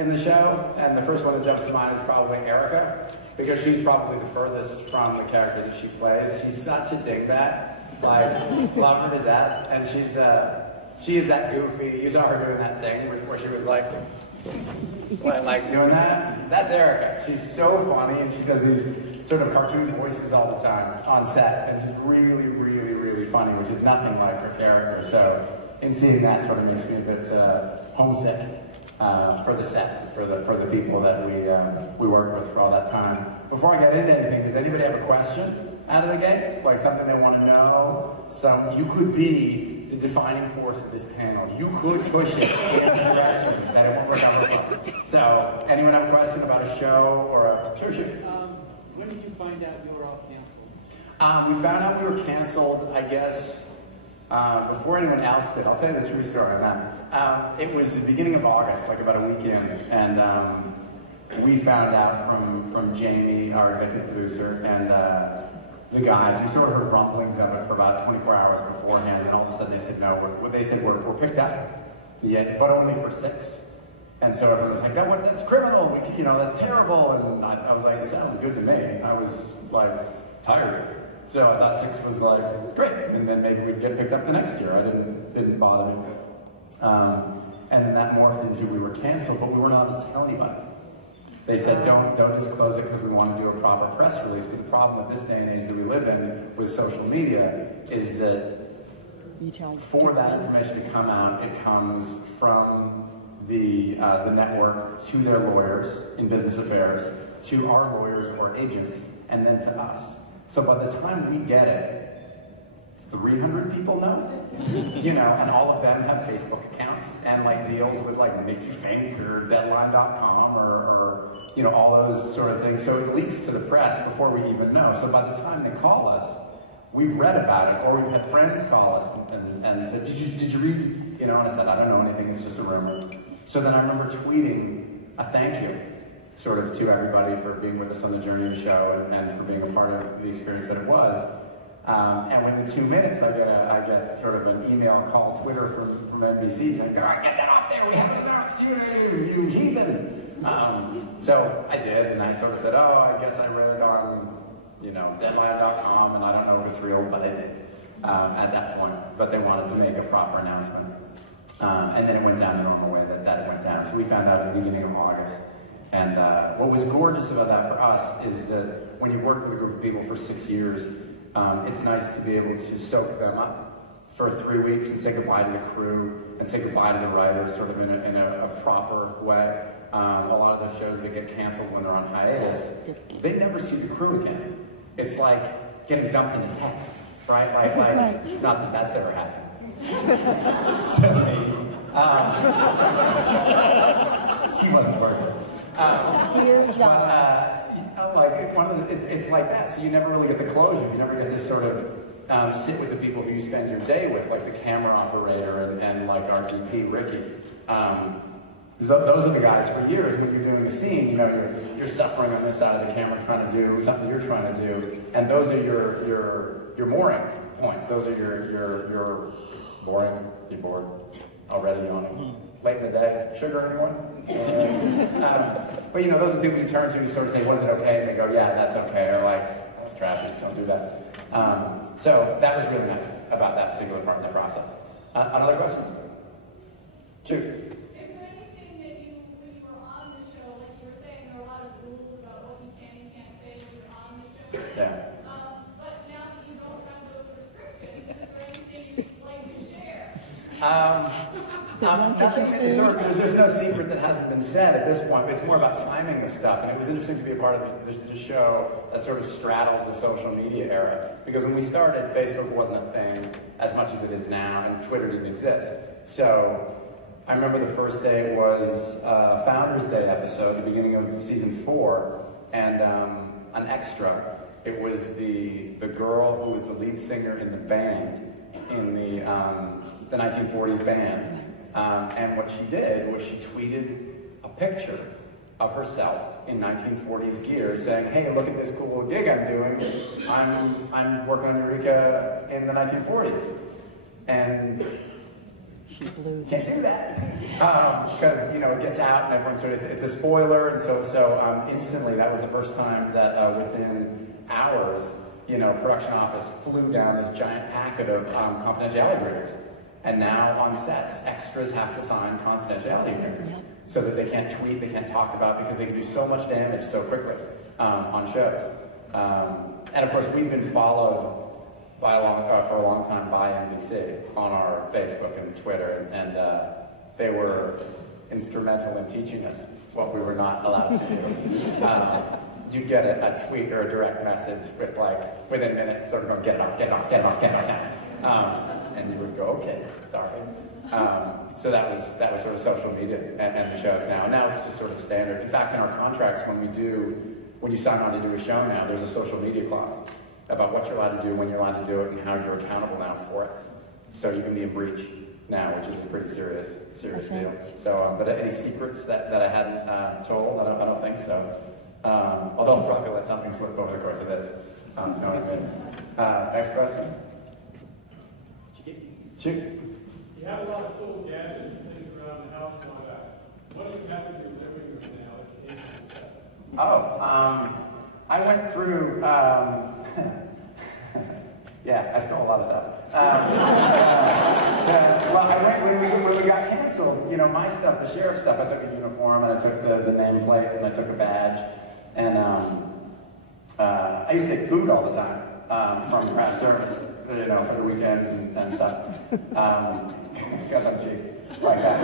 in the show, and the first one that jumps to mind is probably Erica, because she's probably the furthest from the character that she plays. She's such a dingbat, like, love her to death, and she is that goofy. You saw her doing that thing where she was like doing that. That's Erica. She's so funny, and she does these sort of cartoon voices all the time on set, and she's really, really, really funny, which is nothing like her character. So, in seeing that, sort of makes me a bit homesick for the set, for the people that we worked with for all that time. Before I get into anything, does anybody have a question out of the gate? Like something they want to know? You could be the defining force of this panel. You could push it in a direction that it won't recover from. So, anyone have a question about a show or a... Sure. When did you find out you were all canceled? We found out we were canceled, I guess, before anyone else did. I'll tell you the true story on that. It was the beginning of August, like about a week in, and we found out from Jamie, our executive producer, and the guys. We sort of heard rumblings of it for about 24 hours beforehand, and all of a sudden they said, no, they said we're picked up, but only for 6. And so everyone was like, that's criminal, that's terrible. And I was like, it sounds good to me. I was like, tired. So I thought 6 was like, great. And then maybe we'd get picked up the next year. I didn't bother me. And then that morphed into we were canceled, but we weren't allowed to tell anybody. They said, don't disclose it because we want to do a proper press release. But the problem with this day and age that we live in with social media is that for that information to come out, it comes from the network to their lawyers in business affairs, to our lawyers or agents, and then to us. So by the time we get it, 300 people know, and all of them have Facebook accounts and like deals with like Make You Think or Deadline.com or all those sort of things. So it leaks to the press before we even know. So by the time they call us, we've read about it, or we've had friends call us and said, did you read? And I said, I don't know anything, it's just a rumor. So then I remember tweeting a thank you sort of to everybody for being with us on the journey of the show and for being a part of the experience that it was. And within 2 minutes, I get sort of an email, call, Twitter from NBC saying, all right, get that off there, we haven't announced you heathen. So I did, and I sort of said, oh, I guess I read it on, Deadline.com, and I don't know if it's real, but I did at that point. But they wanted to make a proper announcement. And then it went down the normal way that it went down. So we found out in the beginning of August. And what was gorgeous about that for us is that when you've worked with a group of people for 6 years, it's nice to be able to soak them up for 3 weeks and say goodbye to the crew and say goodbye to the writers sort of in a proper way. A lot of those shows that get canceled when they're on hiatus, they never see the crew again. It's like getting dumped in a text, right? Like not that that's ever happened. To me. She wasn't working. It's like that. So you never really get the closure. You never get to sort of sit with the people who you spend your day with, like the camera operator and like our DP, Ricky. Those are the guys for years when you're doing a scene, you're suffering on this side of the camera trying to do something you're trying to do, and those are your mooring points. Those are your boring, you're bored, already yawning. Late in the day, sugar, anyone? But those are the people you turn to sort of say, was it okay? And they go, yeah, that's okay. Or like, that was trashy, don't do that. So that was really nice about that particular part of the process. Another question? Shoot. Is there anything that when you were on the show, like you were saying, there are a lot of rules about what you can and can't say when you're on the show? Yeah. But now that you don't have those restrictions, is there anything you'd like to share? There's no secret that hasn't been said at this point, but it's more about timing of stuff. And it was interesting to be a part of the show that sort of straddled the social media era. Because when we started, Facebook wasn't a thing as much as it is now, and Twitter didn't exist. So I remember the first day was Founders Day episode, the beginning of season 4, and an extra. It was the girl who was the lead singer in the band, in the 1940s band. And what she did was she tweeted a picture of herself in 1940s gear saying, hey, look at this cool gig I'm doing. I'm working on Eureka in the 1940s. And Can't do that because you know it gets out and everyone sort of it's a spoiler, and so instantly that was the first time that within hours, you know, production office flew down this giant packet of confidentiality agreements, and now on sets extras have to sign confidentiality agreements so that they can't tweet, they can't talk about, because they can do so much damage so quickly on shows. And of course we've been followed by for a long time by NBC on our Facebook and Twitter, and they were instrumental in teaching us what we were not allowed to do. You'd get a tweet or a direct message with like, within minutes, sort of going, get it off, get it off, get it off, get it off. And you would go, okay, sorry. So that was sort of social media and the shows now. And now it's just sort of standard. In fact, in our contracts, when you sign on to do a show now, there's a social media clause about what you're allowed to do, when you're allowed to do it, and how you're accountable now for it. So you can be in breach now, which is a pretty serious deal. So, but any secrets that I hadn't told? I don't think so. Although I'll probably let something slip over the course of this. You know what I mean? Next question. Shoot. You have a lot of cool gadgets and things around the house and all that. What do you have in your living room now? Oh, I went through. Yeah, I stole a lot of stuff. Well, when we got canceled, you know, my stuff, the sheriff stuff, I took a uniform and I took the nameplate and I took a badge, and I used to take food all the time from craft service, you know, for the weekends and stuff. Guess I'm cheap like that.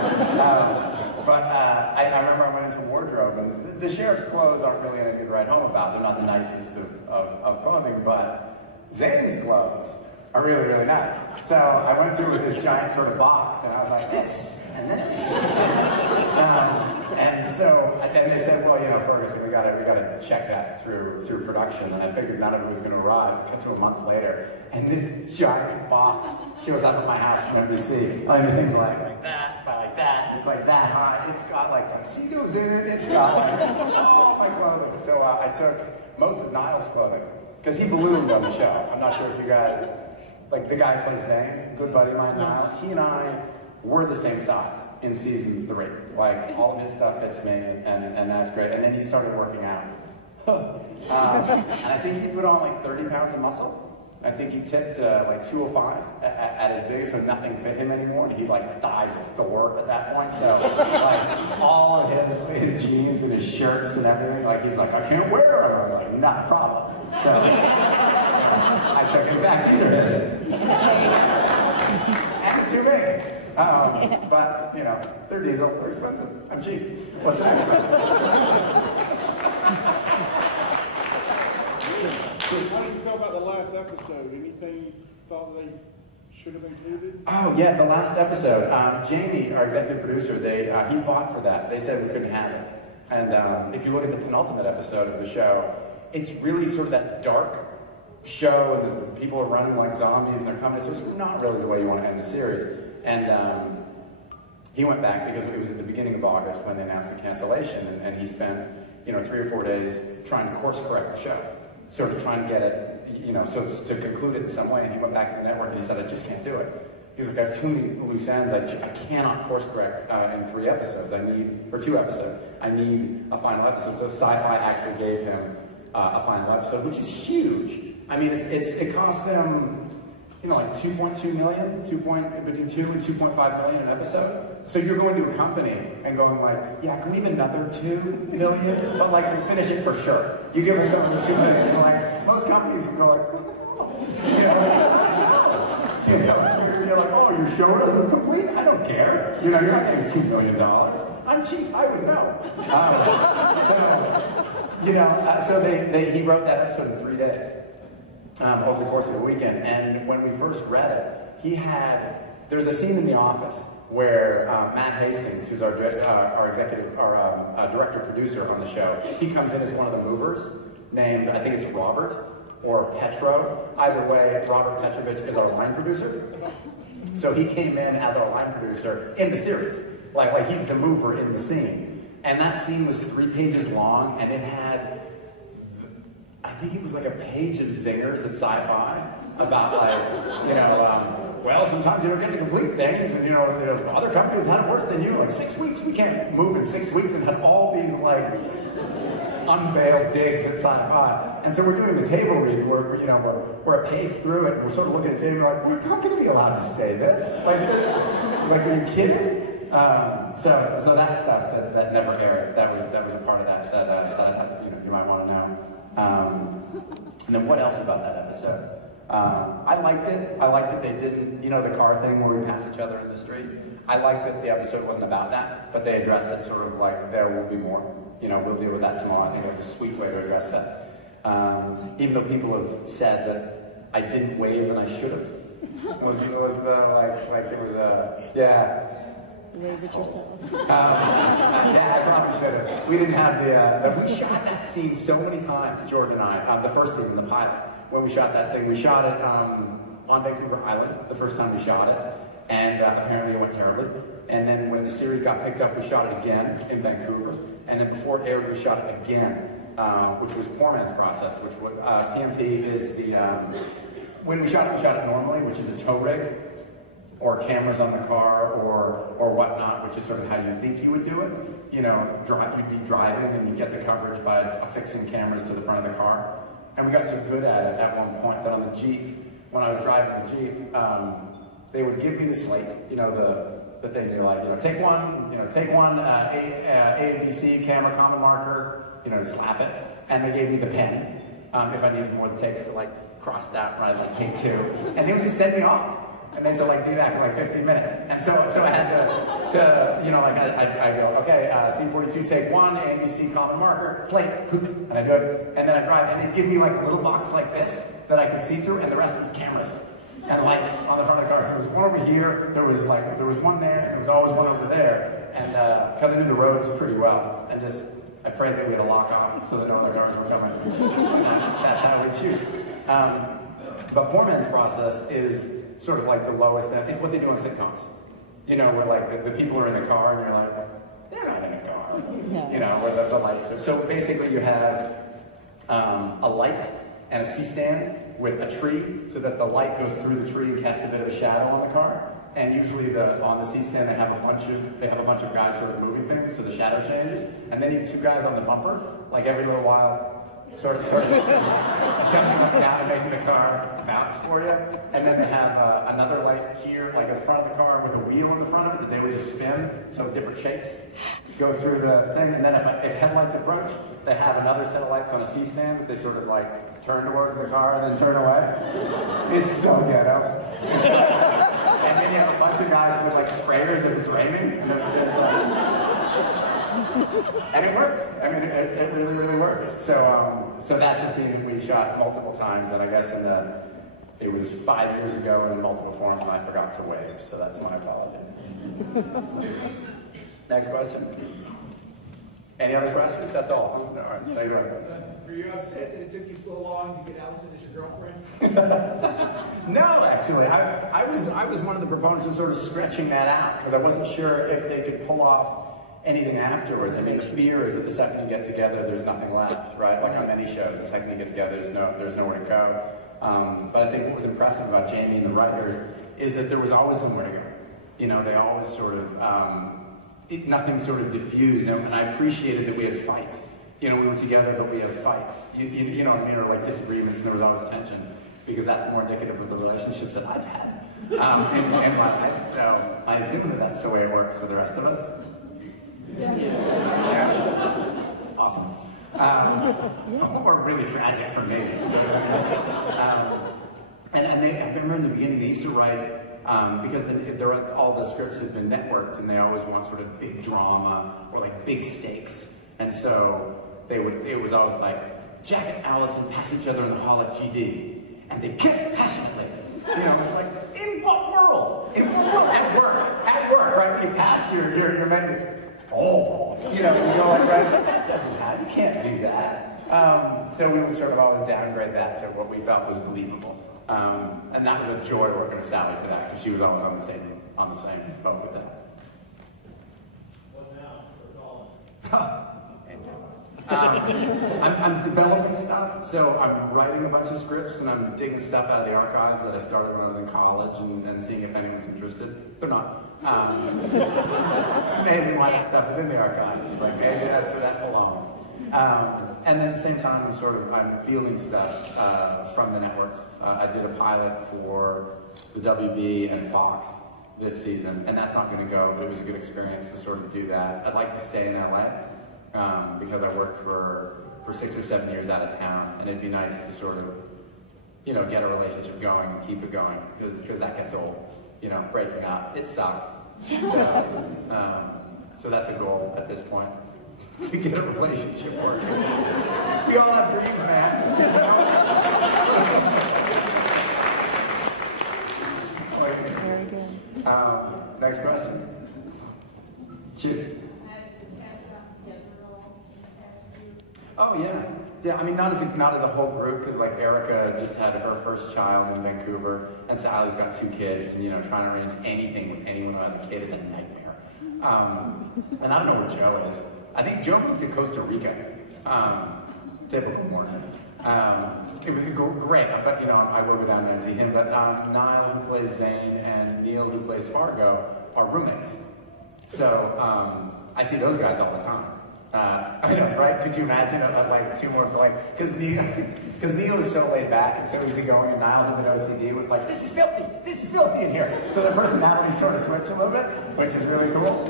But I remember I went into wardrobe, and the sheriff's clothes aren't really anything to write home about. They're not the nicest of clothing, but Zane's clothes are really, really nice. So I went through with this giant sort of box, and I was like, this, and this, and this. And so then they said, well, you know, Ferguson, we gotta check that through production. And I figured none of it was gonna arrive. Cut to a month later, and this giant box shows up at my house from NBC. I mean, things like that, like that. It's like that high. It's got like tuxedos in it. It's got like all my clothing. So I took most of Niall's clothing, because he ballooned on the show. I'm not sure if you guys, like the guy who plays Zane, good buddy of mine, Niall, he and I were the same size in season 3. Like, all of his stuff fits me, and that's great. And then he started working out. And I think he put on like 30 pounds of muscle. I think he tipped like 205 at his biggest, so nothing fit him anymore. He like thighs of Thor at that point. So like all of his jeans and his shirts and everything, like he's like, I can't wear them. I was like, not a problem. So I took, in fact, these are his. And too big. But you know, they're diesel, they're expensive. I'm cheap. What's the next question? How did you feel about the last episode? Anything you thought they should have included? Oh yeah, the last episode. Jamie, our executive producer, he fought for that. They said we couldn't have it. And if you look at the penultimate episode of the show, it's really sort of that dark show, and the people are running like zombies and they're coming. So it's not really the way you want to end the series. And he went back because it was at the beginning of August when they announced the cancellation, and he spent 3 or 4 days trying to course correct the show, sort of trying to get it, so to conclude it in some way. And he went back to the network and he said, I just can't do it. He's like, I have too many loose ends. I cannot course correct in 3 episodes. or 2 episodes. I need a final episode. So Sci-Fi actually gave him a final episode, which is huge. I mean, it cost them, like 2.2 million, between 2 and 2.5 million an episode. So you're going to a company and going like, yeah, can we have another 2 million? But like, we finish it for sure. You give us something 2 million. You're like, most companies would go like, you're like, oh, your show doesn't complete? I don't care. You're not getting $2 million. I'm cheap, I would know. So he wrote that episode in 3 days. Over the course of the weekend. And when we first read it, there's a scene in The Office where Matt Hastings, who's our director producer on the show, he comes in as one of the movers, named, I think it's Robert or Petro. Either way, Robert Petrovich is our line producer. So he came in as our line producer in the series. Like he's the mover in the scene. And that scene was 3 pages long, and it had, I think it was like a page of zingers at Sci-Fi about well, sometimes you don't get to complete things, and other companies have had it worse than you. Like 6 weeks, we can't move in 6 weeks, and had all these like unveiled digs at sci-fi. And so we're doing the table read, we're a page through it, and we're sort of looking at the table like, we're not going to be allowed to say this. Like are you kidding? So that stuff that never aired, that was a part of that you might want to know. And then what else about that episode? I liked it. I liked that they didn't, the car thing where we pass each other in the street. I liked that the episode wasn't about that, but they addressed it sort of like, there will be more. We'll deal with that tomorrow. I think it was a sweet way to address that. Even though people have said that I didn't wave and I should have. It was Wave at yourself. Yeah, I probably should have. We didn't have we shot that scene so many times, Jordan and I, the first season, the pilot. When we shot that thing, we shot it on Vancouver Island, the first time we shot it, and apparently it went terribly. And then when the series got picked up, we shot it again in Vancouver. And then before it aired, we shot it again, which was Poor Man's Process, which was, PMP is the, when we shot it normally, which is a tow rig, or cameras on the car, or whatnot, which is sort of how you think you would do it. You'd be driving and you get the coverage by affixing cameras to the front of the car. And we got so good at it at one point that on the Jeep, when I was driving the Jeep, they would give me the slate, the thing, you're like, take one, A and B, C, camera, common marker, slap it. And they gave me the pen, if I needed more takes to like cross that, right, like take 2. And they would just send me off. And they said, like, be back in like 15 minutes. And so I had I go, okay, C42, take 1, A and B, C, common marker, slate, and I do it. And then I drive, and they'd give me like a little box like this that I could see through, and the rest was cameras and lights on the front of the car. So there was one over here, there was one there, and there was always one over there. And because I knew the roads pretty well, and I prayed that we had a lock off so that no other cars were coming. And that's how we shoot. But Poor Man's Process is sort of like the lowest end. It's what they do on sitcoms. Where like the people are in the car and you're like, they're not in a car. No. Where the lights are. So basically you have a light and a C-stand with a tree so that the light goes through the tree and casts a bit of a shadow on the car. And usually on the C-stand they have a bunch of guys sort of moving things so the shadow changes. And then you have 2 guys on the bumper, like every little while, sort of jumping up and down and making the car bounce for you. And then they have another light here, like in front of the car with a wheel in the front of it that they would just spin, so different shapes go through the thing. And then if headlights approach, they have another set of lights on a C-stand that they sort of like turn towards the car and then turn away. It's so ghetto. And then you have a bunch of guys with like sprayers if it's raining. And then there's and it works. I mean, it really, really works. So that's a scene that we shot multiple times, and I guess it was 5 years ago and in multiple forms, and I forgot to wave, so that's my apology. Next question. Any other questions? That's all. All right, thank you. Were you upset that it took you so long to get Allison as your girlfriend? No, actually. I was one of the proponents of sort of stretching that out, because I wasn't sure if they could pull off anything afterwards. I mean, the fear is that the second you get together, there's nothing left, right? Like on many shows, the second you get together, there's nowhere to go. But I think what was impressive about Jamie and the writers is that there was always somewhere to go. They always sort of, nothing sort of diffused, and I appreciated that we had fights. We were together, but we had fights. You know what I mean? Or like disagreements, and there was always tension, because that's more indicative of the relationships that I've had in my life. So I assume that that's the way it works for the rest of us. Yeah. Awesome. Or really tragic for me. And I remember in the beginning they used to write, because all the scripts had been networked, and they always want sort of big drama or like big stakes. And so it was always like, Jack and Allison pass each other in the hall at GD, and they kiss passionately. It's like, in what world? In what world? At work, right? When you pass your menus. Oh, you go like, right? That doesn't happen. You can't do that. So we would sort of always downgrade that to what we felt was believable. And that was a joy working with Sally for that, because she was always on the same boat with that. What now for Colin? Thank you. I'm developing stuff, so I'm writing a bunch of scripts and I'm digging stuff out of the archives that I started when I was in college and seeing if anyone's interested. They're not. It's amazing why that stuff is in the archives. Like, maybe that's where that belongs. And then at the same time, I'm fielding stuff from the networks. I did a pilot for the WB and Fox this season, and that's not going to go, but it was a good experience to sort of do that. I'd like to stay in LA because I worked for 6 or 7 years out of town, and it'd be nice to sort of, you know, get a relationship going and keep it going, because that gets old. You know, breaking up, it sucks. So that's a goal at this point, to get a relationship working. We all have dreams, man. Very good. Next question. Shoot. Oh yeah. Yeah, I mean, not as a whole group, because like Erica just had her first child in Vancouver, and Sally's got 2 kids, and you know, trying to arrange anything with anyone who has a kid is a nightmare. And I don't know where Joe is. I think Joe moved to Costa Rica. Typical Mormon. It was great, but you know, I will go down there and see him. But Niall, who plays Zane, and Neil, who plays Fargo, are roommates. So I see those guys all the time. I know, right? Could you imagine like 2 more, like, because Neil is so laid back and so easygoing, and Niall's a bit OCD with like, this is filthy in here. So their personalities sort of switch a little bit, which is really cool.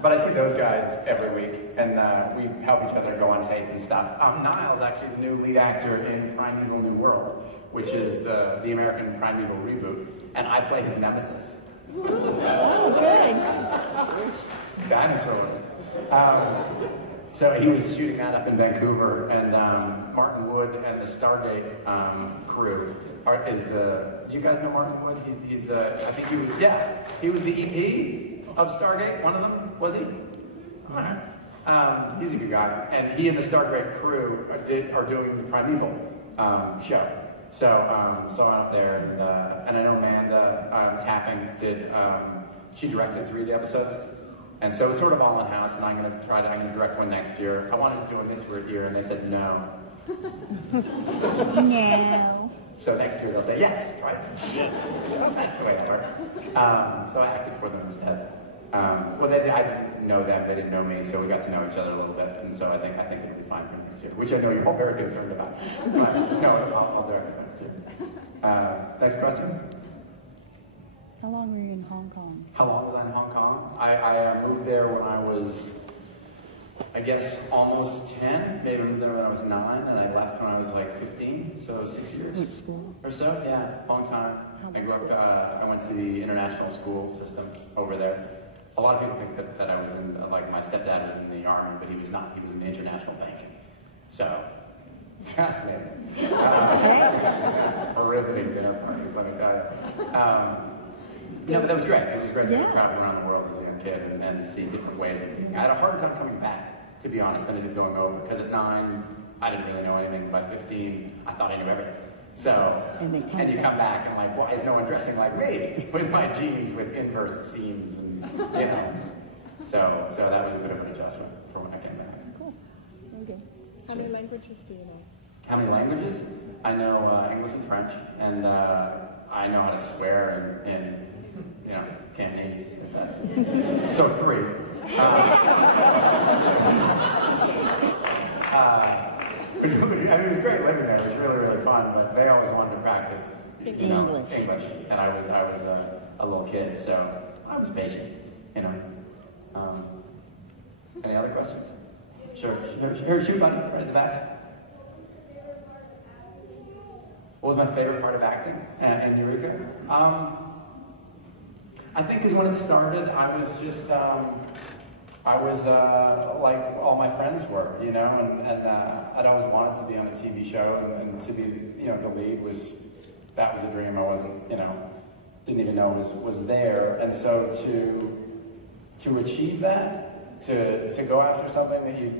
But I see those guys every week, and we help each other go on tape and stuff. Niall's actually the new lead actor in Primeval New World, which is the American Primeval reboot, and I play his nemesis. Oh, good. Dinosaurs. So he was shooting that up in Vancouver, and Martin Wood and the Stargate crew do you guys know Martin Wood? He's I think he was the EP of Stargate, one of them, was he? He's a good guy, and he and the Stargate crew are doing the Primeval show. So I'm up there, and I know Amanda Tapping she directed 3 of the episodes. And so it's sort of all in-house, and I'm going to direct one next year. I wanted to do one this year, and they said no. No. So next year they'll say yes, right? Yeah. That's the way it works. So I acted for them instead. Well, I didn't know them, they didn't know me, so we got to know each other a little bit, and so I think it'll be fine for next year, which I know you're all very concerned about. But no, I'll direct it next year. Next question. How long were you in Hong Kong? How long was I in Hong Kong? I moved there when I was, I guess, almost 10. Maybe I moved there when I was 9, and I left when I was like 15, so 6 years. Which school? Or so, yeah, long time. I grew up, I went to the international school system over there. A lot of people think that I was in, like my stepdad was in the army, but he was not. He was in international banking. So, fascinating. Riveting dinner parties, let me tell you. You know, but that was great. It was great to be traveling around the world as a young kid and see different ways of thinking. I had a harder time coming back, to be honest, than I did going over. Because at 9, I didn't really know anything. By 15, I thought I knew everything. So, and you come back and like, why is no one dressing like me? With my jeans with inverse seams and, you know. So that was a bit of an adjustment from when I came back. Cool. Okay. How many languages do you know? How many languages? I know English and French, and I know how to swear in you know, Cantonese, if that's... So 3. It was great living there. It was really, really fun, but they always wanted to practice, you know, English. And I was a little kid, so I was patient, you know. Any other questions? Sure. Shoot, buddy, right at the back. What was my favorite part of acting in Eureka? I think is when it started, I was just, like all my friends were, you know, and I'd always wanted to be on a TV show, and to be, you know, the lead that was a dream I wasn't, you know, didn't even know was there. And so to achieve that, to go after something that you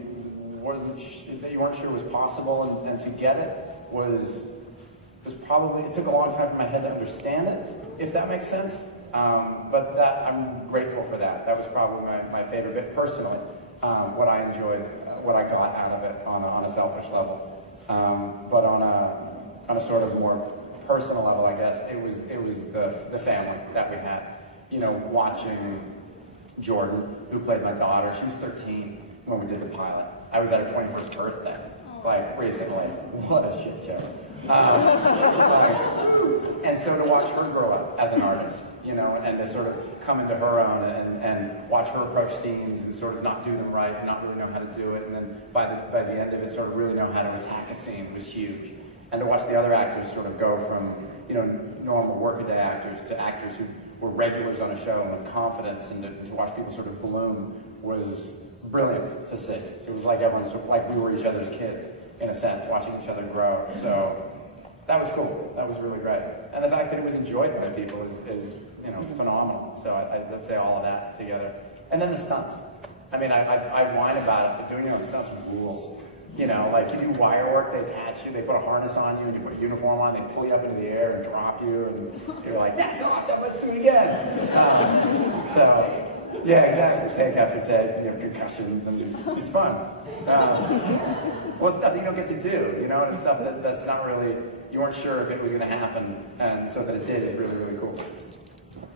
weren't sure was possible, and to get it was probably, it took a long time for my head to understand it, if that makes sense. But I'm grateful for that. That was probably my favorite bit personally. what I enjoyed, what I got out of it on a selfish level. But on a sort of more personal level, I guess, it was the family that we had. You know, watching Jordan, who played my daughter, she was 13 when we did the pilot. I was at her 21st birthday, like, recently. What a shit show. And so to watch her grow up as an artist, you know, and to sort of come into her own and watch her approach scenes and sort of not do them right and not really know how to do it, and then by the end of it, sort of really know how to attack a scene was huge. And to watch the other actors sort of go from, you know, normal workaday actors to actors who were regulars on a show and with confidence, and to watch people sort of bloom was brilliant to see. It was like everyone, like we were each other's kids, in a sense, watching each other grow. So that was cool. That was really great. And the fact that it was enjoyed by people is you know, phenomenal. So let's say all of that together. And then the stunts. I mean, I whine about it, but doing your own stunts rules. You know, like you do wire work, they attach you, they put a harness on you, and you put a uniform on, they pull you up into the air and drop you, and you're like, that's awesome, let's do it again. So, yeah, exactly, take after take, and you have concussions, and it's fun. Well, it's stuff that you don't get to do, you know, and it's stuff that's not really, you weren't sure if it was going to happen, and so that it did is really, really cool.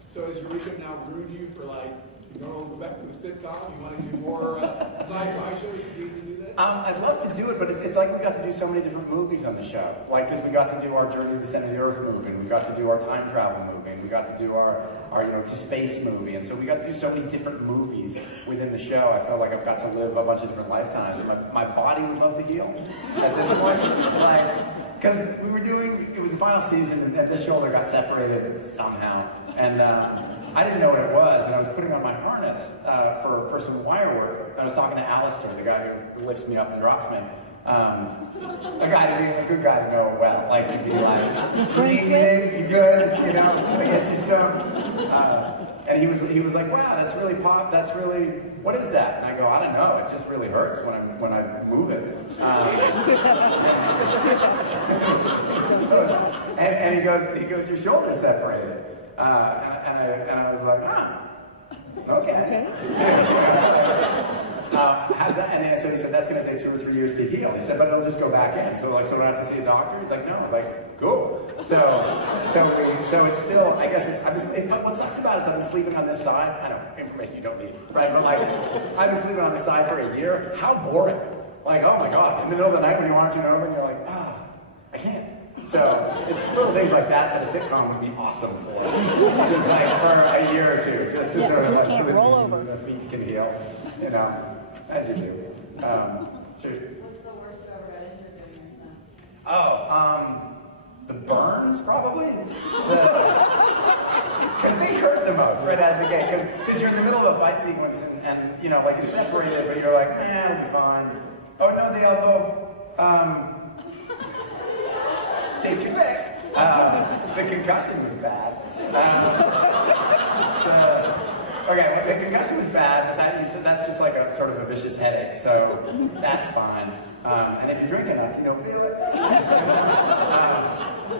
So has Eureka now ruined you for, like, you don't want to go back to a sitcom? You want to do more sci-fi shows? Do you do that? I'd love to do it, but it's like we got to do so many different movies on the show. Like, because we got to do our Journey to the Center of the Earth movie, and we got to do our time travel movie, and we got to do our you know, to space movie, and so we got to do so many different movies within the show. I feel like I've got to live a bunch of different lifetimes, and my body would love to heal at this point. Like, because we were doing, it was the final season, and this shoulder got separated somehow, and I didn't know what it was, and I was putting on my harness for some wire work. I was talking to Alistair, the guy who lifts me up and drops me. A good guy to know well, like to be like, you good, you know, can I get you some? And he was like, wow, that's really pop, that's really, what is that? And I go, I don't know, it just really hurts when I move it. And he goes, your shoulder's separated. And I was like, okay. How's that? And so he said, that's going to take 2 or 3 years to heal. He said, but it'll just go back in. So like, so I don't have to see a doctor? He's like, no. I was like, cool. So it's still, I guess what sucks about it is that I've been sleeping on this side. I know, information you don't need, right? But like, I've been sleeping on this side for a year. How boring. Like, oh my God. In the middle of the night when you want to turn over and you're like, I can't. So it's little things like that a sitcom would be awesome for. Just like for a year or two, just to sort of like so the feet can heal, you know, as you do. Sure. What's the worst you ever got injured doing your stunts? Oh, the burns probably. Because they hurt the most right out of the gate. Because you're in the middle of a fight sequence and you know, like you're separated, but you're like, man, it'll be fine. Oh no, the elbow. Take it back. The concussion was bad. The concussion was bad, but that's just like a sort of a vicious headache, so that's fine. And if you drink enough, you don't feel it.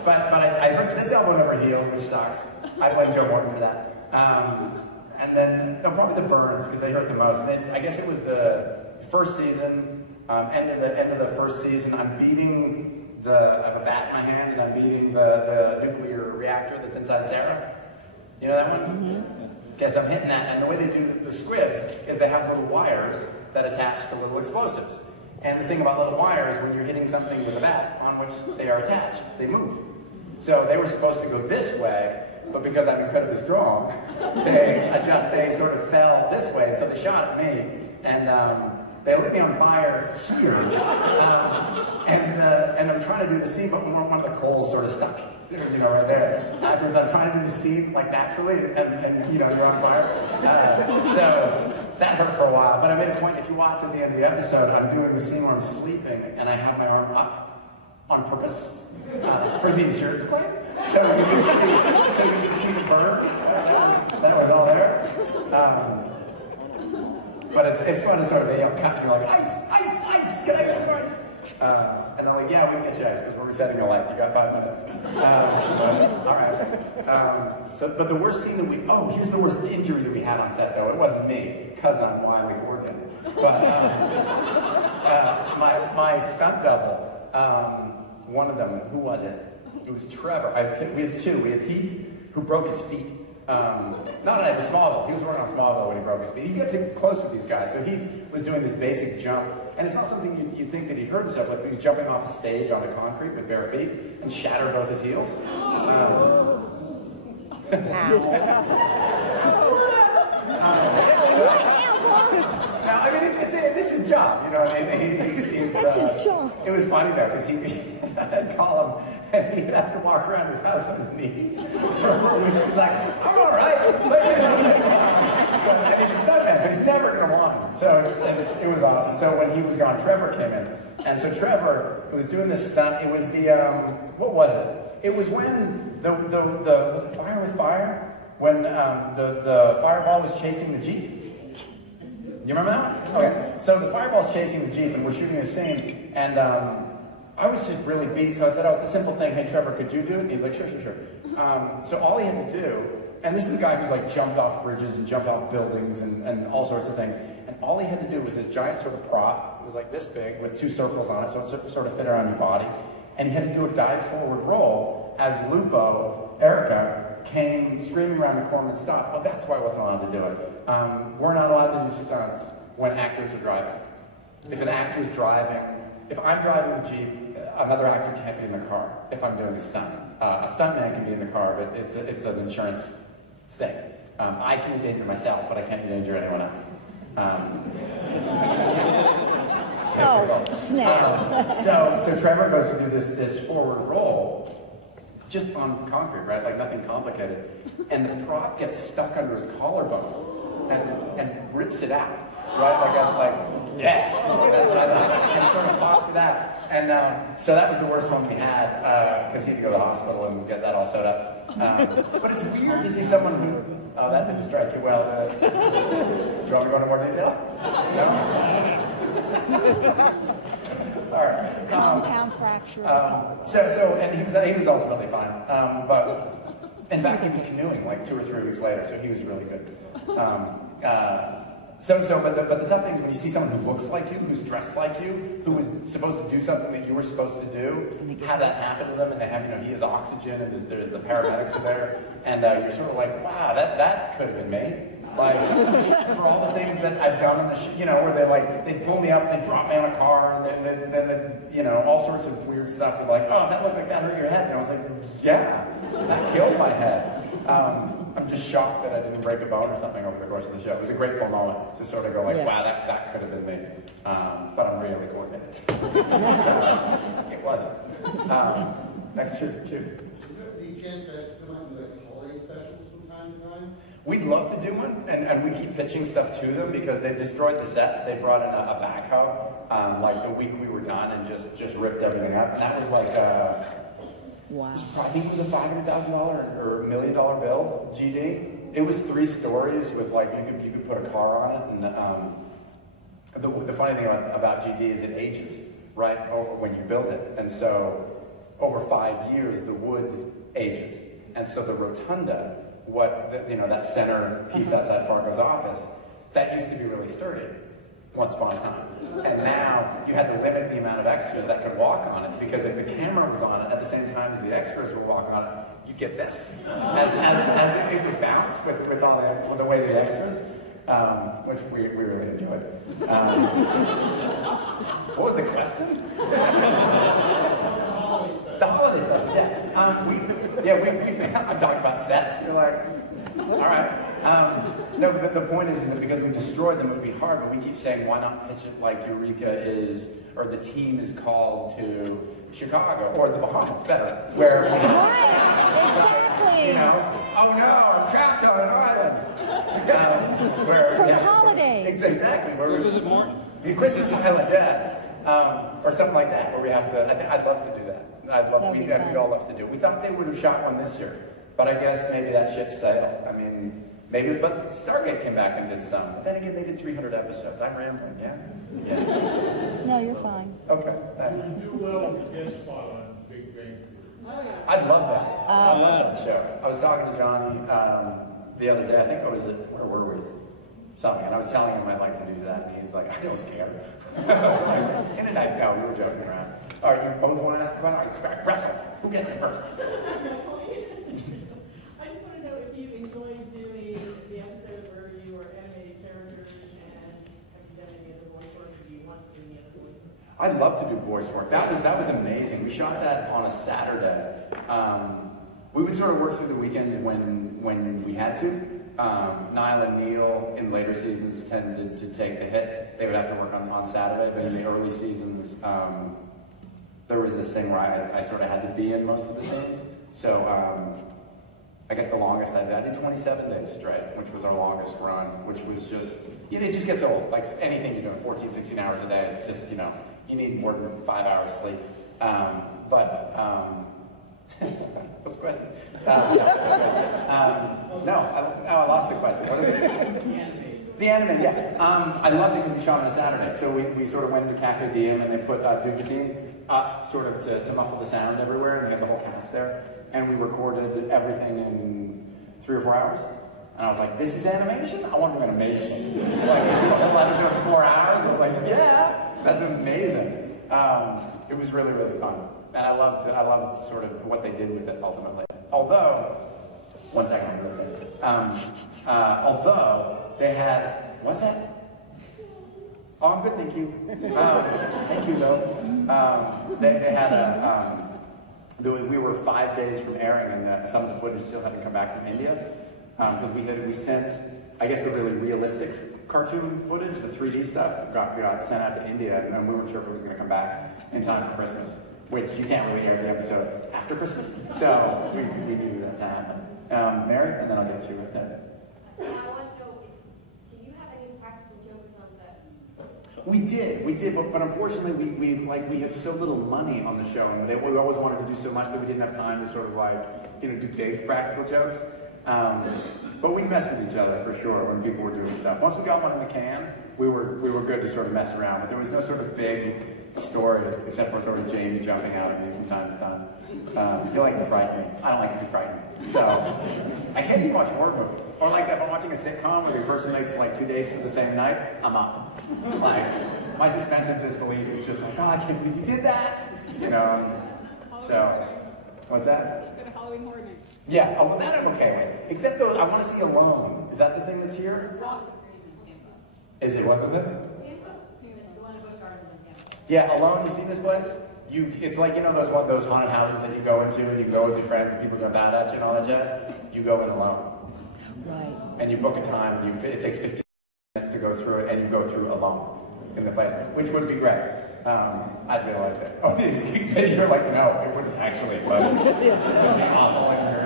But I hurt this elbow never healed, which sucks. I blame Joe Morton for that. And then, no, probably the burns, because they hurt the most. And I guess it was the first season, end of the first season, I'm beating I have a bat in my hand, and I'm beating the nuclear reactor that's inside Sarah. You know that one? Mm-hmm. Okay, so I'm hitting that, and the way they do the squibs is they have little wires that attach to little explosives. And the thing about little wires, when you're hitting something with a bat on which they are attached, they move. So they were supposed to go this way, but because I'm incredibly strong, they sort of fell this way, so they shot at me, and they lit me on fire here, and I'm trying to do the scene, but one of the coals sort of stuck, you know, right there. Afterwards, I'm trying to do the scene like naturally, and you know, you're on fire. So that hurt for a while, but I made a point. If you watch at the end of the episode, I'm doing the scene where I'm sleeping, and I have my arm up on purpose for the insurance claim, so you can see the burn. That was all there. But it's fun to sort of, cut and you're like, ice, ice, ice, can I get some ice? And they're like, yeah, we can get you ice because we're resetting your light. You got 5 minutes. All right. But the worst scene that here's the worst injury that we had on set, though. It wasn't me, because I'm wily coordinator. But my stunt double, one of them, who was it? It was Trevor. We had two. We had Heath, who broke his feet. It was Smallville. He was working on Smallville when he broke his feet. You get too close with these guys. So Heath was doing this basic jump, and it's not something you'd think that he'd hurt himself. Like he was jumping off a stage onto concrete with bare feet and shattered both his heels. Now, I mean, it's his job, you know what I mean? That's his job. It was funny, though, because I'd call him, and he'd have to walk around his house on his knees. He's like, I'm all right. So, and he's a stuntman, so he's never going to want him. So it was awesome. So when he was gone, Trevor came in. And so Trevor was doing this stunt. It was the, what was it? It was when was it Fire with Fire? When the fireball was chasing the Jeep. You remember that one? Okay. So the fireball's chasing the Jeep, and we're shooting this scene, and I was just really beat, so I said, oh, it's a simple thing. Hey, Trevor, could you do it? And he's like, sure. So all he had to do, and this is a guy who's like jumped off bridges and jumped off buildings and all sorts of things, and all he had to do was this giant sort of prop. It was like this big with two circles on it, so it sort of fit around your body, and he had to do a dive forward roll as Lupo, Erica, came screaming around the corner and stopped. Oh, that's why I wasn't allowed to do it. We're not allowed to do stunts when actors are driving. If an actor's driving, if I'm driving a Jeep, another actor can't be in the car if I'm doing a stunt. A stuntman can be in the car, but it's an insurance thing. I can endanger myself, but I can't endanger anyone else. Snap. So Trevor goes to do this forward roll, just on concrete, right? Like nothing complicated. And the prop gets stuck under his collarbone and rips it out, right? And sort of pops it out. And so that was the worst one we had, because he had to go to the hospital and get that all sewed up. But it's weird to see someone who, oh, that didn't strike you well. Do you want me to go into more detail? No? Sorry. Compound fracture. And he was ultimately fine. But in fact, he was canoeing like 2 or 3 weeks later, so he was really good. But the tough thing is when you see someone who looks like you, who's dressed like you, who was supposed to do something that you were supposed to do, have that happen to them, and they have, he has oxygen, and there's the paramedics are there, and you're sort of like, wow, that could have been me. Like, for all the things that I've done in the where they pull me up, and they drop me on a car, and then all sorts of weird stuff, and like, oh, that looked like that hurt your head, and I was like, yeah, that killed my head. I'm just shocked that I didn't break a bone or something over the course of the show. It was a grateful moment to sort of go like, wow, that could have been me. But I'm really coordinated. So, it wasn't. Next, shoot. Is there any chance that there might be like holiday specials from time to time? We'd love to do one, and we keep pitching stuff to them because they've destroyed the sets. They brought in a backhoe like the week we were done and just ripped everything up. And that was like wow. I think it was a $500,000 or $1 million build, GD. It was 3 stories with like, you could put a car on it. And the funny thing about GD is it ages, right, when you build it. And so over 5 years, the wood ages. And so the rotunda, that center piece outside Fargo's office, that used to be really sturdy once upon a time. And now you had to limit the amount of extras that could walk on it, because if the camera was on it at the same time as the extras were walking on it, you'd get this. As it would bounce with all the way the extras, which we really enjoyed. What was the question? The holiday stuff, yeah. I'm talking about sets. You're like, all right. No, but the point is that because we destroyed them, it would be hard, but we keep saying, why not pitch it like Eureka is, or the team is called to Chicago, or the Bahamas, better, where we Exactly. oh no, I'm trapped on an island. For the holidays. Exactly. Where was it more? Christmas Island, yeah. Or something like that, where we have to, I'd love to do that. We'd all love to do it. We thought they would have shot one this year, but I guess maybe that ship sailed. I mean, but Stargate came back and did some. But then again, they did 300 episodes. I'm rambling, yeah? No, you're fine. Okay, thanks. You do well with the guest spot on Big Bang Theory. I'd love that. I love that show. I was talking to Johnny the other day. I think I was where were we? Something, and I was telling him I'd like to do that, and he's like, I don't care. Like, in a nice, no, we were joking around. All right, you both want to ask about it? All right, wrestle. Who gets it first? I just want to know if you enjoyed doing the episode where you were animating characters, and have you done any other voice work, or do you want to do any other voice work? I'd love to do voice work. That was amazing. We shot that on a Saturday. We would sort of work through the weekends when we had to. Niall and Neil in later seasons tended to take the hit. They would have to work on Saturday, but in the early seasons, there was this thing where I sort of had to be in most of the scenes. So I guess the longest I did 27 days straight, which was our longest run, which was just, it just gets old. Like anything you're doing 14, 16 hours a day, it's just, you need more than 5 hours sleep. What's the question? I lost the question. What is it? The anime. The anime, yeah. I loved it because we shot on a Saturday. So we sort of went into Cafe Diem and they put Ducatine up sort of to muffle the sound everywhere, and they had the whole cast there. And we recorded everything in 3 or 4 hours. And I was like, this is animation? I want to do animation. Like, this is the whole episode in 4 hours? I was like, yeah, that's amazing. It was really, really fun. And I loved sort of what they did with it ultimately. Although, one second, although they had, what's that? Oh, I'm good, thank you. Thank you, though. They had we were 5 days from airing, and some of the footage still hadn't come back from India. Because we sent, I guess, the really realistic cartoon footage, the 3D stuff, got sent out to India, and we weren't sure if it was going to come back in time for Christmas, which you can't really air the episode after Christmas, so we needed that to happen. Mary, and then I'll get you right there. I want to know, do you have any practical jokers on set? We did, but unfortunately we had so little money on the show, and we always wanted to do so much that we didn't have time to sort of do big practical jokes. But we messed with each other for sure when people were doing stuff. Once we got one in the can, we were good to sort of mess around, but there was no sort of big story except for sort of Jamie jumping out at me from time to time. You like to frighten me. I don't like to be frightened. So I can't even watch horror movies. Or like if I'm watching a sitcom where the person makes like 2 dates for the same night, I'm up. Like my suspension of disbelief is just like, oh, I can't believe you did that. So what's that? Halloween Horror Nights. Yeah, oh, well, that I'm okay with. Except though, I want to see Alone. Is that the thing that's here? Is it what with it? Yeah, Alone, you seen this place? It's like, those haunted houses that you go into and you go with your friends and people jump out at you and all that jazz. You go in alone. Right. And you book a time, and it takes 15 minutes to go through it, and you go through alone in the place, which would be great. I'd really like it. Oh, you say you're like, no, it wouldn't actually, but it would be awful in here.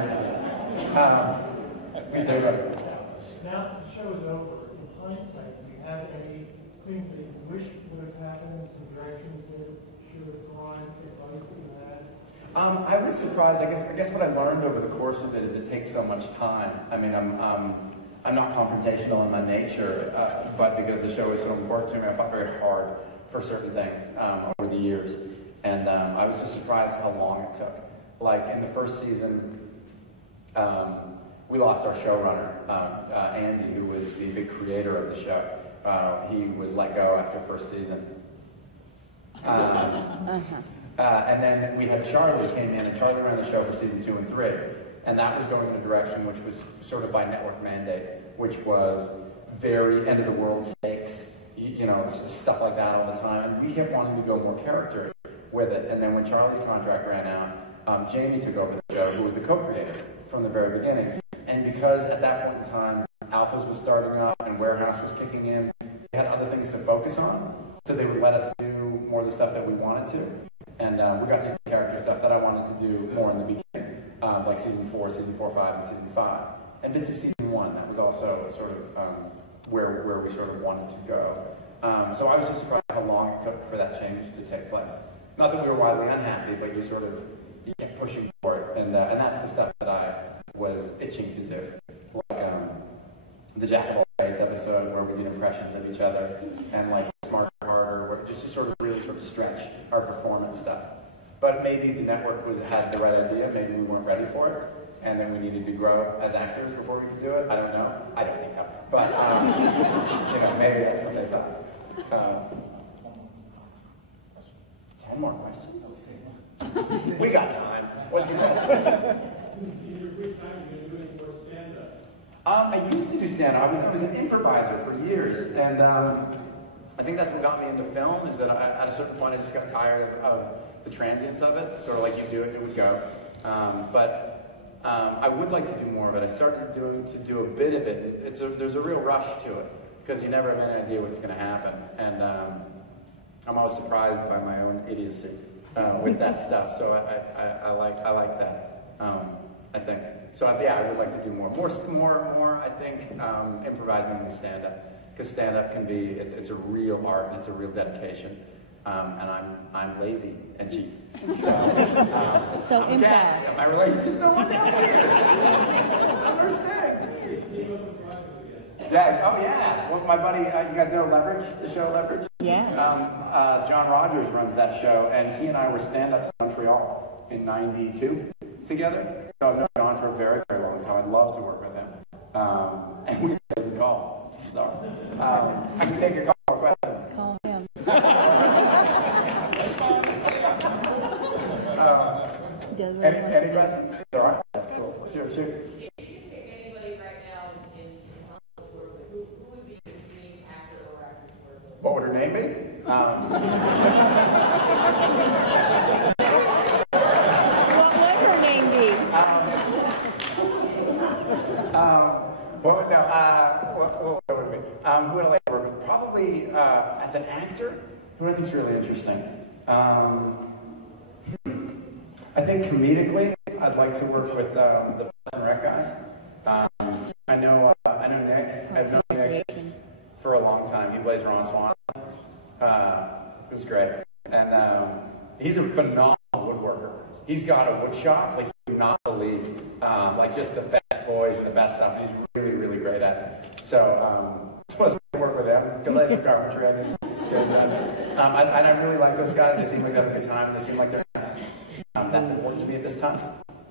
Me too. Now the show is over. In hindsight, do you have any things that you wish would have happened, some directions that should have gone, advice that you had? I was surprised. I guess what I learned over the course of it is it takes so much time. I mean, I'm not confrontational in my nature, but because the show is so important to me, I fought very hard for certain things over the years. And I was just surprised how long it took. Like in the first season, we lost our showrunner, Andy, who was the big creator of the show. He was let go after first season. And then we had Charlie came in, and Charlie ran the show for season 2 and 3. And that was going in a direction which was sort of by network mandate, which was very end-of-the-world stakes, stuff like that all the time. And we kept wanting to go more character with it. And then when Charlie's contract ran out, Jamie took over the show, who was the co-creator from the very beginning. And because at that point in time, Alphas was starting up and Warehouse was kicking in, they had other things to focus on. So they would let us do more of the stuff that we wanted to. And we got to do character stuff that I wanted to do more in the beginning, like season 4, 5, and season 5. And bits of season 1, that was also sort of where we sort of wanted to go. So I was just surprised how long it took for that change to take place. Not that we were wildly unhappy, but you kept pushing for it. And that's the stuff that I was itching to do. Like the Jack of all trades episode where we did impressions of each other, and like Smart Harder, where just to sort of really sort of stretch our performance stuff. But maybe the network had the right idea, maybe we weren't ready for it, and then we needed to grow as actors before we could do it. I don't know. I don't think so. But, maybe that's what they thought. 10 more questions? We got time. What's your question? In your free time, you've been doing more stand-up. I used to do stand-up. I was an improviser for years, and I think that's what got me into film, is that at a certain point I just got tired of the transience of it. Sort of like you do it, it would go. I would like to do more of it. I started to do a bit of it. There's a real rush to it, because you never have any idea what's going to happen. And I'm always surprised by my own idiocy with that stuff. So I like that, I think. So I would like to do more. I think, improvising than stand-up. Because stand-up can be, it's a real art and it's a real dedication. And I'm lazy and cheap. So I'm gassed. My relationships don't work out here. I don't understand. Yeah, oh yeah. Well, my buddy, you guys know Leverage, the show Leverage? Yes. John Rogers runs that show, and he and I were stand-ups in Montreal in '92 together. So I've known John for a very, very long time. I'd love to work with him. And we doesn't call. So I can take a couple more questions. Call him. Any questions? There are. That's cool. Sure. If you could pick anybody right now in Hollywood world, who would be the dream actor or actress to work with? What would her name be? What would her name be? What would it be? Who would I like to work with? Probably as an actor. Who I think is really interesting. I think comedically, I'd like to work with the Parks and Rec guys. I know Nick. I've known Nick for a long time. He plays Ron Swan. It was great, and he's a phenomenal woodworker. He's got a wood shop like you would not believe, like just the best toys and the best stuff. He's really, really great at it. So I suppose we can work with them because I do carpentry. I did. And I really like those guys. They seem like they have a good time. They seem like they're nice. That's important to me at this time.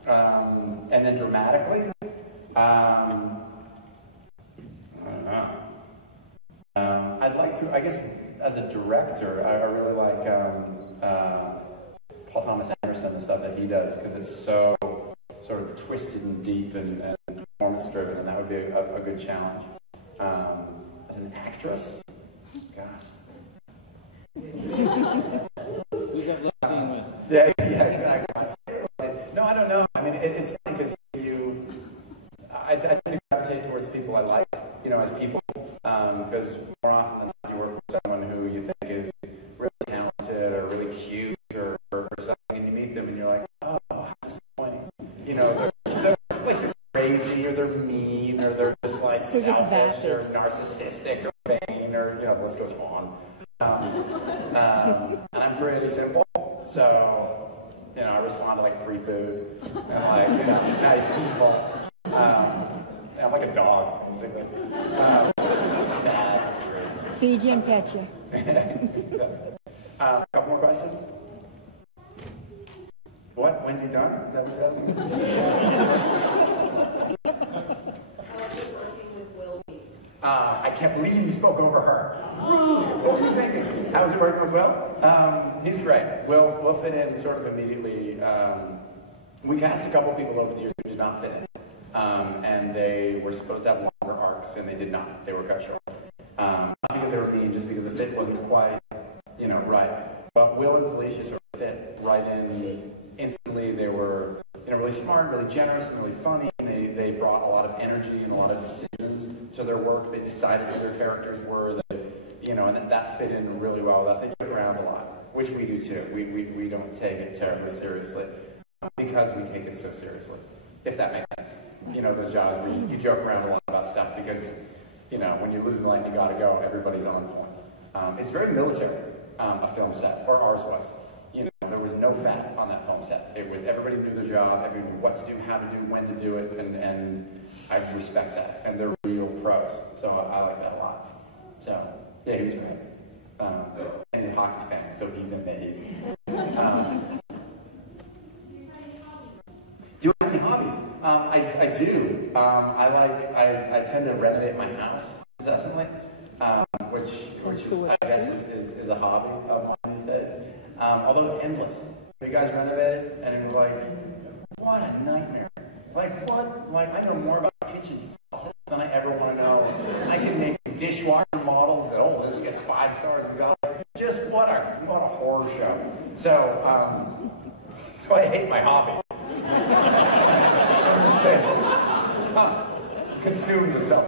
And then dramatically, I don't know. I'd like to, I guess, as a director, I really like Paul Thomas Anderson, the stuff that he does, because it's so sort of twisted and deep and performance-driven, and that would be a good challenge. As an actress, God. Who's that love scene with? Yeah, exactly. No, I don't know. I mean, it's funny because I tend to gravitate towards people I like, as people, because more often than not, you work with someone who you think is really talented or really cute or something, and you meet them and you're like, oh, how disappointing. They're like they're crazy or they're mean or they're just like selfish or narcissistic or vain or the list goes on. And I'm pretty simple, so I respond to like free food and like nice people. I'm like a dog, basically. Sad. Feed you and pet you. Exactly. A couple more questions. What? When's he done? Is that what you're asking? I can't believe you spoke over her. What were you thinking? How's it working with Will? He's great. Will fit in sort of immediately. We cast a couple people over the years who did not fit in. And they were supposed to have longer arcs, and they did not. They were cut short. Not because they were mean, just because the fit wasn't quite, right. But Will and Felicia sort of fit right in instantly. They were, really smart, really generous, and really funny. And they brought a lot of energy and a lot of decisions to their work. They decided who their characters were. And that fit in really well with us. They joke around a lot, which we do too. We don't take it terribly seriously because we take it so seriously, if that makes sense. Those jobs where you joke around a lot about stuff because, when you lose the line, you gotta go. Everybody's on point. It's very military, a film set, or ours was. There was no fat on that film set. It was everybody knew their job, everybody knew what to do, how to do, when to do it, and I respect that. And they're real pros, so I like that a lot. So, yeah, he was great. And he's a hockey fan, so he's amazing. I do. I tend to renovate my house incessantly, which is, I guess is a hobby of mine these days. Although it's endless. You guys renovate it, and you're like, what a nightmare. I know more about kitchen faucets than I ever want to know. I can make dishwasher models that, this gets 5 stars. Just what a horror show. So I hate my hobby. Consume yourself.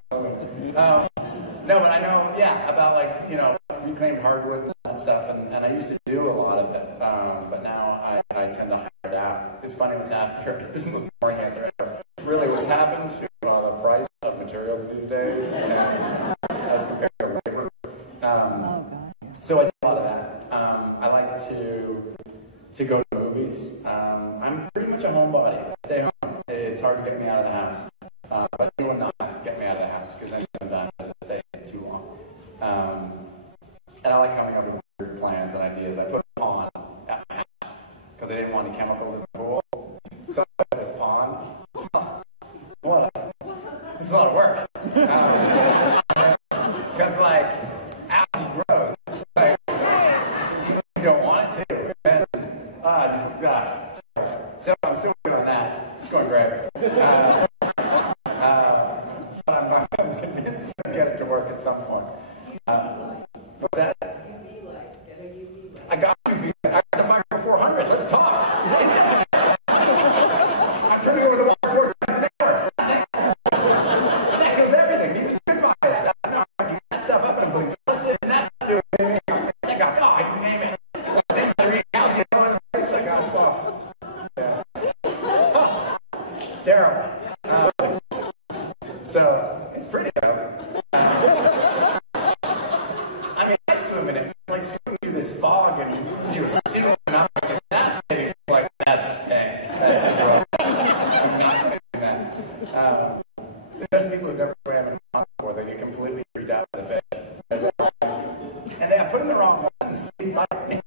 No, but I know, about reclaimed hardwood and that stuff, and I used to do a lot of it, but now I tend to hire it out. It's funny what's happened here. This is the boring answer ever. Really, what's happened to the price of materials these days as compared to labor. So I do a lot of that. I like to go to movies. I'm pretty much a homebody. I stay home. It's hard to get me out of the house. But you will not get me out of the house because then sometimes I stay too long. And I like coming up with weird plans and ideas. I put a pond at my house because I didn't want any chemicals in the pool. So I put this pond. It's a lot of work. Because algae grows. You don't want it to. And, so I'm still working on that. It's going great. But I'm convinced I'll get it to work at some point. What's that? I got UV light. I got the Micro 400. Let's talk. I'm turning over the water 4 times an hour. That kills everything. Even good fire stuff. No, I can that stuff up and I'm putting pellets in, and that's not doing anything. Check out. I can name it. Then I read algae all in the place. It's terrible. So it's pretty though. I swim in it. It's like swimming through this fog and you're swimming up and that's like that's stank. That's I'm not going to do that. There's people who've never swam in a pond before. They get completely freaked out by the fish. And they put in the wrong ones. They bite me.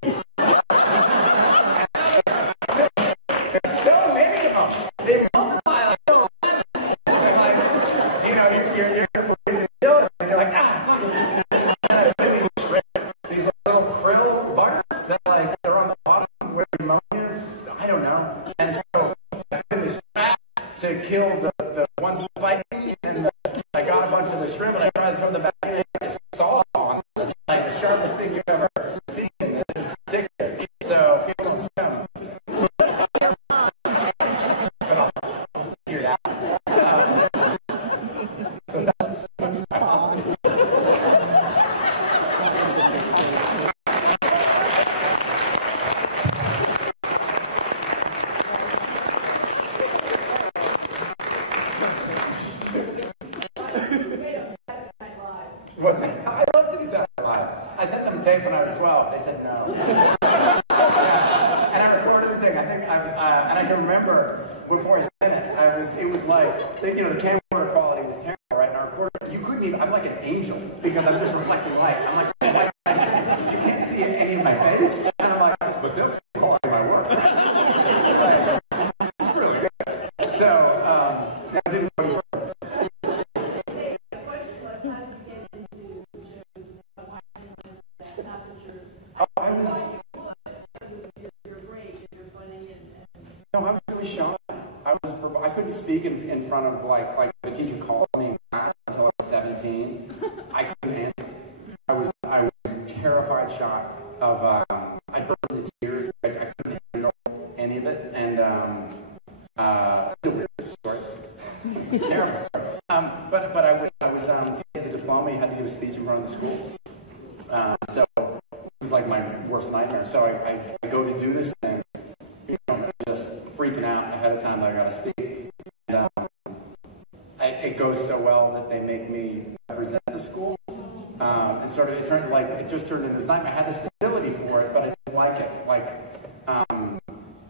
There's so many of them. They multiply like so much. You're freezing still, and you're like, these little krill buggers that they're on the bottom where pneumonia. I don't know. And so I put this trap to kill the ones that bite me, and I got a bunch of the shrimp, and I tried to throw them back in, and it's saw on. It's like the sharpest thing you've ever seen, and it's a stick there. So people don't swim. But I'll figure it out. So that's What's that? I love to be Saturday Night Live. I sent them a tape when I was 12. They said no. Yeah. And I recorded the thing. And I can remember before I sent it, it was like, the camera quality was terrible, right? And I recorded, you couldn't even, I'm like an angel because I'm just reflecting light. I'm like, you can't see any of my face. And I'm like, but they'll see all of my work. It's really good. So, I didn't go further. No, I was really shy. I couldn't speak in front of like the teacher called me in class until I was 17. I couldn't answer. I was terrified, shy of. I burst into tears. I couldn't handle any of it, and story. Terrible story. But I was to get the diploma. You had to give a speech in front of the school. So it was like my worst nightmare. So I go to do this thing. Just freaking out ahead of time that I got to speak. And it goes so well that they make me represent the school. And it just turned into this nightmare. I had this facility for it, but I didn't like it.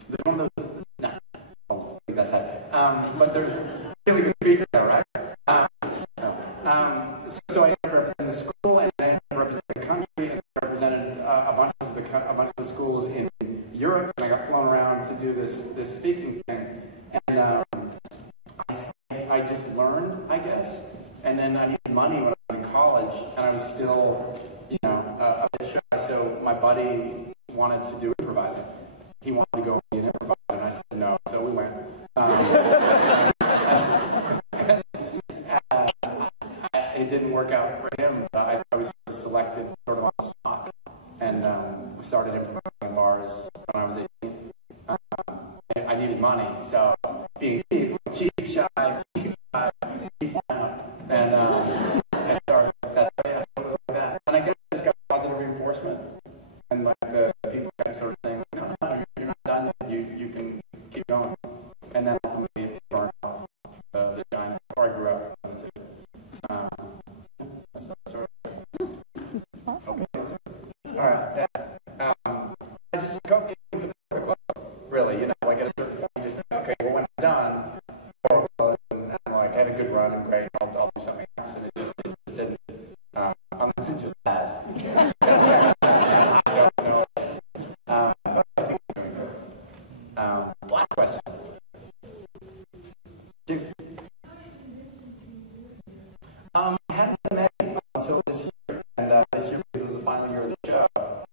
There's one of those. No, I'll leave that aside. But there's really good speakers there, right? So I represented the school, and I represented the country, and I represented a bunch of the schools in Europe, and I got flown around to do this speaking thing, and I just learned, I guess. And then I needed money when I was in college, and I was still, you know, a bit shy. So my buddy wanted to do improvising. He wanted to go be an improviser, and I said no. So we went. It didn't work out for him, but I was selected sort of on the spot. And we started improvising bars when I was 18. I needed money, so being cheap, shy, and I started like that. And I guess I just got positive reinforcement, and like the people kept sort of saying, no, you're not done yet. You can keep going. And then ultimately it burned off the giant before I grew up. That's sort of awesome. Okay, that's it. All right. Yeah. I just got for the club, really. You know, like at a certain point, you just think, okay, well, when I'm done, and I'm like, I had a good run and great, I'll do something else. And it just didn't, unless it just has. I don't know. But I think it's doing good. Last question. Jim. I hadn't met him until this year, and this year because it was the final year of the show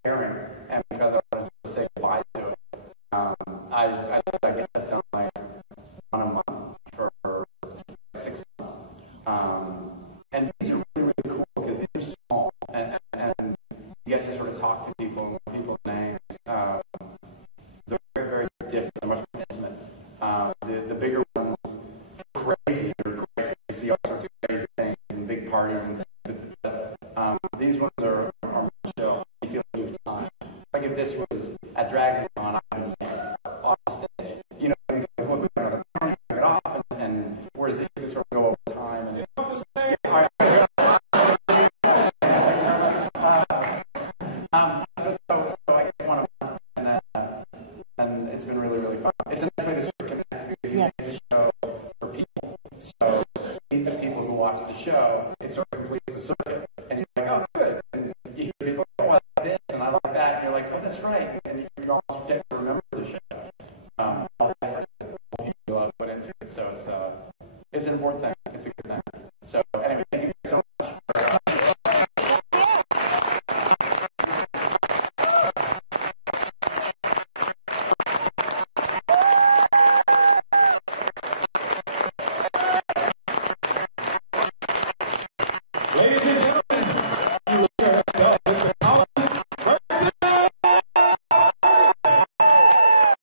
airing, and because I wanted to say goodbye to it, I guess I've done like one a month for 6 months, and these are really, really cool because these are small, and you get to sort of talk to people and people's names. They're very, very different. They're much more intimate. The bigger ones, crazy. They're great. You see all sorts of crazy things and big parties and things. But these ones are chill. You feel like you have time. Like if this was at Dragon Con, I would be off stage. You know, you think, look, we got another party, get off, and whereas these can sort of go over time. And so I just want to, and it's been really, really fun. It's a nice way to sort of connect because you make the show for people. So seeing the people who watch the show, it sort of completes the circuit. And you're like, oh, good. And you hear people, oh, I like this, and I like that. And you're like, oh, that's right. And you almost get to remember the show. All the effort that people put into it. So it's an important thing.